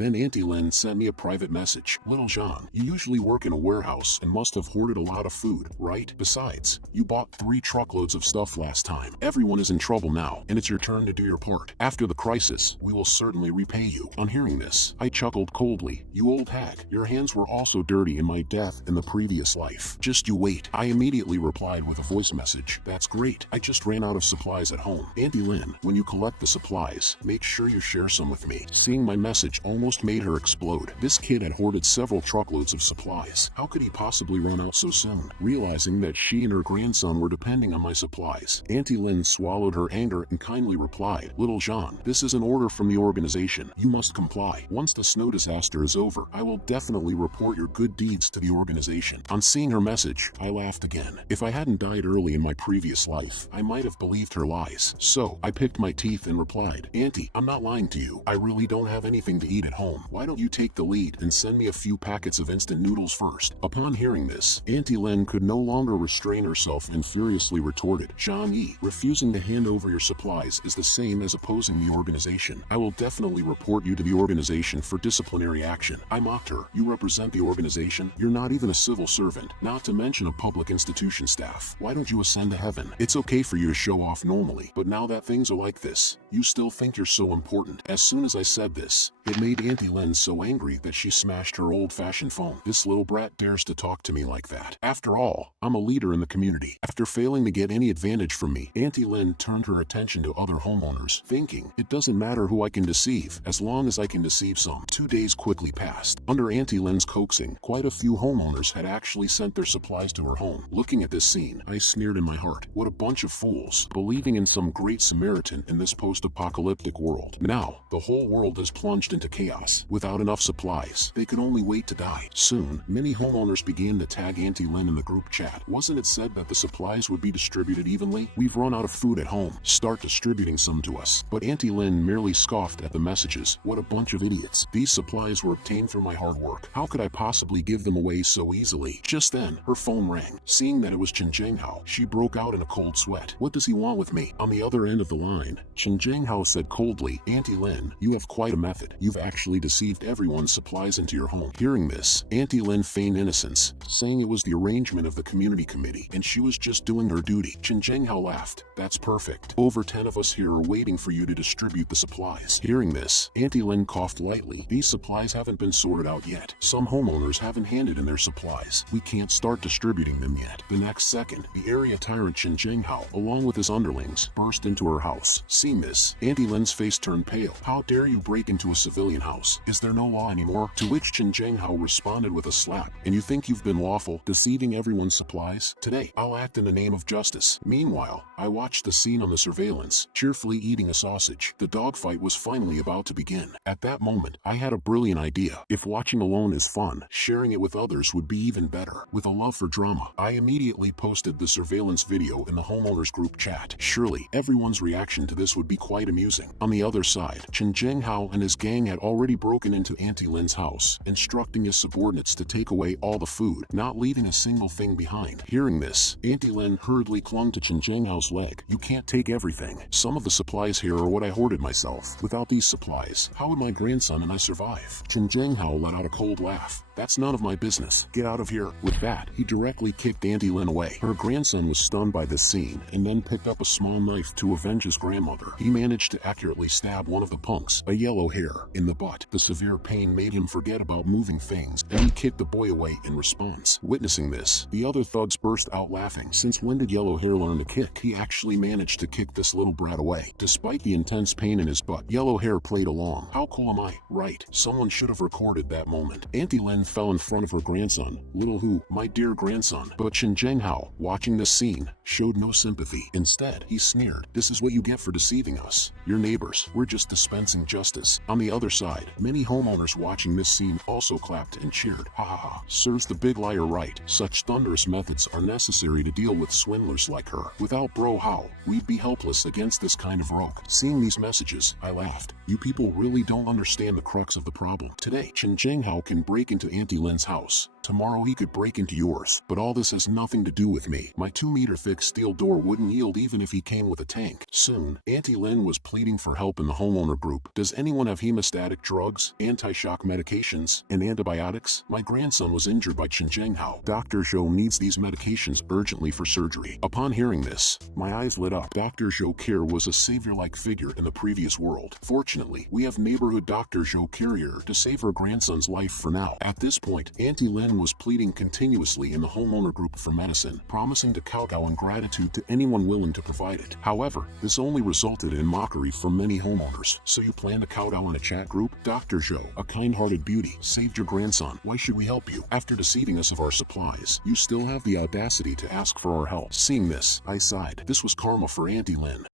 Then Auntie Lin sent me a private message. Little Zhang, you usually work in a warehouse and must have hoarded a lot of food, right? Besides, you bought 3 truckloads of stuff last time. Everyone is in trouble now, and it's your turn to do your part. After the crisis, we will certainly repay you. On hearing this, I chuckled coldly. You old hag, your hands were also dirty in my death in the previous life. Just you wait. I immediately replied with a voice message. That's great. I just ran out of supplies at home. Auntie Lin, when you collect the supplies, make sure you share some with me. Seeing my message almost made her explode. This kid had hoarded several truckloads of supplies. How could he possibly run out so soon? Realizing that she and her grandson were depending on my supplies, Auntie Lin swallowed her anger and kindly replied, Little Jean, this is an order from the organization. You must comply. Once the snow disaster is over, I will definitely report your good deeds to the organization. On seeing her message, I laughed again. If I hadn't died early in my previous life, I might have believed her lies. So, I picked my teeth and replied, Auntie, I'm not lying to you. I really don't have anything to eat at home. Why don't you take the lead and send me a few packets of instant noodles first? Upon hearing this, Auntie Lin could no longer restrain herself and furiously retorted, Zhang Yi, refusing to hand over your supplies is the same as opposing the organization. I will definitely report you to the organization for disciplinary action. I mocked her. You represent the organization? You're not even a civil servant, not to mention a public institution staff. Why don't you ascend to heaven? It's okay for you to show off normally, but now that things are like this, you still think you're so important. As soon as I said this, it made Auntie Lin so angry that she smashed her old-fashioned phone. This little brat dares to talk to me like that. After all, I'm a leader in the community. After failing to get any advantage from me, Auntie Lin turned her attention to other homeowners, thinking, it doesn't matter who I can deceive, as long as I can deceive some. 2 days quickly passed. Under Auntie Lin's coaxing, quite a few homeowners had actually sent their supplies to her home. Looking at this scene, I sneered in my heart. What a bunch of fools, believing in some great Samaritan in this post-apocalyptic world. Now, the whole world is plunged into chaos. Without enough supplies, they could only wait to die. Soon, many homeowners began to tag Auntie Lin in the group chat. Wasn't it said that the supplies would be distributed evenly? We've run out of food at home. Start distributing some to us. But Auntie Lin merely scoffed at the messages. What a bunch of idiots. These supplies were obtained through my hard work. How could I possibly give them away so easily? Just then, her phone rang. Seeing that it was Chen Zhenghao, she broke out in a cold sweat. What does he want with me? On the other end of the line, Chen Zhenghao said coldly, Auntie Lin, you have quite a method. You've actually deceived everyone's supplies into your home. Hearing this, Auntie Lin feigned innocence, saying it was the arrangement of the community committee, and she was just doing her duty. Chen Zhenghao laughed. That's perfect. Over 10 of us here are waiting for you to distribute the supplies. Hearing this, Auntie Lin coughed lightly. These supplies haven't been sorted out yet. Some homeowners haven't handed in their supplies. We can't start distributing them yet. The next second, the area tyrant Chen Zhenghao, along with his underlings, burst into her house. Seeing this, Auntie Lin's face turned pale. How dare you break into a civilian house? Is there no law anymore? To which Chen Zhenghao responded with a slap. And you think you've been lawful, deceiving everyone's supplies? Today, I'll act in the name of justice. Meanwhile, I watched the scene on the surveillance, cheerfully eating a sausage. The dogfight was finally about to begin. At that moment, I had a brilliant idea. If watching alone is fun, sharing it with others would be even better. With a love for drama, I immediately posted the surveillance video in the homeowners group chat. Surely, everyone's reaction to this would be quite amusing. On the other side, Chen Zhenghao and his gang had already broken into Auntie Lin's house, instructing his subordinates to take away all the food, not leaving a single thing behind. Hearing this, Auntie Lin hurriedly clung to Chen Zhenghao's leg. You can't take everything. Some of the supplies here are what I hoarded myself. Without these supplies, how would my grandson and I survive? Chen Zhenghao let out a cold laugh. That's none of my business. Get out of here. With that, he directly kicked Auntie Lin away. Her grandson was stunned by this scene, and then picked up a small knife to avenge his grandmother. He managed to accurately stab one of the punks, a yellow hair, in the butt. The severe pain made him forget about moving things, and he kicked the boy away in response. Witnessing this, the other thugs burst out laughing. Since when did yellow hair learn to kick? He actually managed to kick this little brat away. Despite the intense pain in his butt, yellow hair played along. How cool am I? Right. Someone should have recorded that moment. Auntie Lin fell in front of her grandson, little who, my dear grandson. But Chen Zhenghao, watching this scene, showed no sympathy. Instead, he sneered, this is what you get for deceiving us. Your neighbors, we're just dispensing justice. On the other side, many homeowners watching this scene also clapped and cheered. Ha ha ha. Serves the big liar right. Such thunderous methods are necessary to deal with swindlers like her. Without bro how, we'd be helpless against this kind of rogue. Seeing these messages, I laughed. You people really don't understand the crux of the problem. Today, Chen Zhenghao can break into Auntie Lin's house. Tomorrow he could break into yours. But all this has nothing to do with me. My 2-meter thick steel door wouldn't yield even if he came with a tank. Soon, Auntie Lin was pleading for help in the homeowner group. Does anyone have hematite orthostatic drugs, anti-shock medications, and antibiotics. My grandson was injured by Chenjenghao. Dr. Zhou needs these medications urgently for surgery. Upon hearing this, my eyes lit up. Dr. Zhou Care was a savior-like figure in the previous world. Fortunately, we have neighborhood Dr. Zhou Carrier to save her grandson's life for now. At this point, Auntie Lin was pleading continuously in the homeowner group for medicine, promising to kowtow in gratitude to anyone willing to provide it. However, this only resulted in mockery from many homeowners. So you plan to kowtow in a chat group? Dr. Zhou, a kind-hearted beauty, saved your grandson. Why should we help you? After deceiving us of our supplies, you still have the audacity to ask for our help. Seeing this, I sighed. This was karma for Auntie Lin.